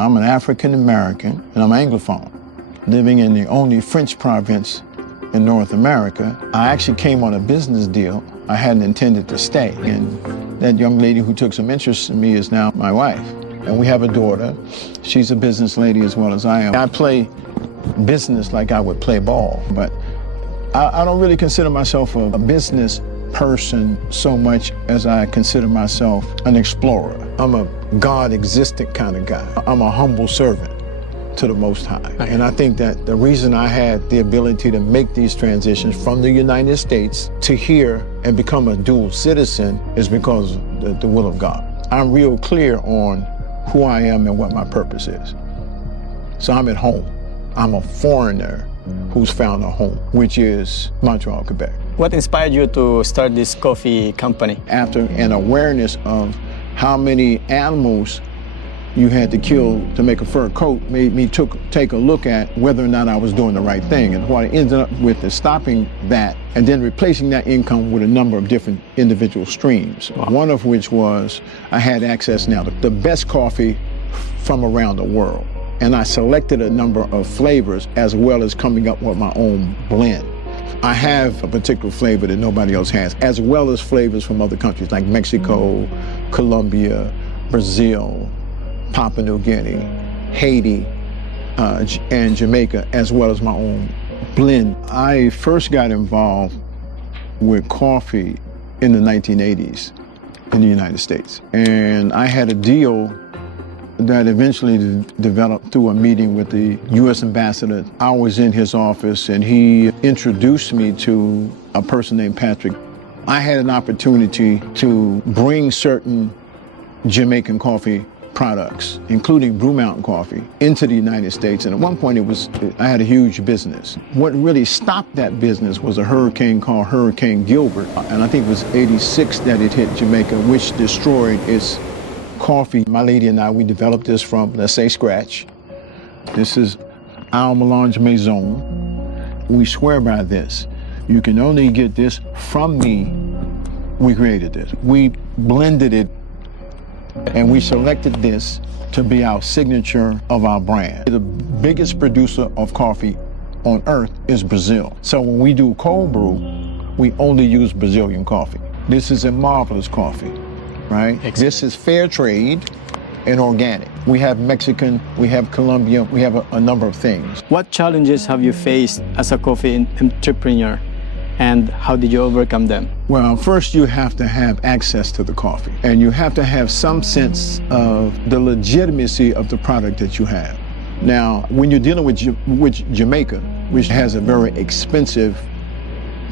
I'm an African American and I'm Anglophone, living in the only French province in North America. I actually came on a business deal. I hadn't intended to stay, and that young lady who took some interest in me is now my wife. And we have a daughter. She's a business lady as well as I am. I play business like I would play ball, but I don't really consider myself a business person so much as I consider myself an explorer. I'm a God-existent kind of guy. I'm a humble servant to the Most High. And I think that the reason I had the ability to make these transitions from the United States to here and become a dual citizen is because of the will of God. I'm real clear on who I am and what my purpose is. So I'm at home. I'm a foreigner who's found a home, which is Montreal, Quebec. What inspired you to start this coffee company? After an awareness of how many animals you had to kill to make a fur coat made me take a look at whether or not I was doing the right thing. And what I ended up with is stopping that and then replacing that income with a number of different individual streams. Wow. One of which was I had access now to the best coffee from around the world. And I selected a number of flavors as well as coming up with my own blend. I have a particular flavor that nobody else has, as well as flavors from other countries like Mexico, Colombia, Brazil, Papua New Guinea, Haiti, and Jamaica, as well as my own blend. I first got involved with coffee in the 1980s in the United States. And I had a deal that eventually developed through a meeting with the U.S. ambassador. I was in his office and he introduced me to a person named Patrick. I had an opportunity to bring certain Jamaican coffee products, including Blue Mountain coffee, into the United States. And at one point I had a huge business. What really stopped that business was a hurricane called Hurricane Gilbert. And I think it was '86 that it hit Jamaica, which destroyed its coffee. My lady and I, we developed this from, let's say, scratch. This is our Melange Maison. We swear by this. You can only get this from me. We created this. We blended it and we selected this to be our signature of our brand. The biggest producer of coffee on earth is Brazil. So when we do cold brew, we only use Brazilian coffee. This is a marvelous coffee, right? Exactly. This is fair trade and organic. We have Mexican, we have Colombian, we have a number of things. What challenges have you faced as a coffee entrepreneur, and how did you overcome them? Well, first you have to have access to the coffee, and you have to have some sense of the legitimacy of the product that you have. Now, when you're dealing with Jamaica, which has a very expensive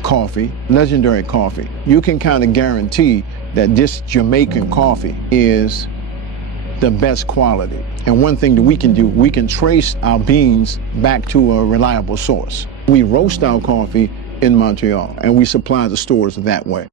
coffee, legendary coffee, you can kind of guarantee that this Jamaican coffee is the best quality. And one thing that we can do, we can trace our beans back to a reliable source. We roast our coffee in Montreal, and we supply the stores that way.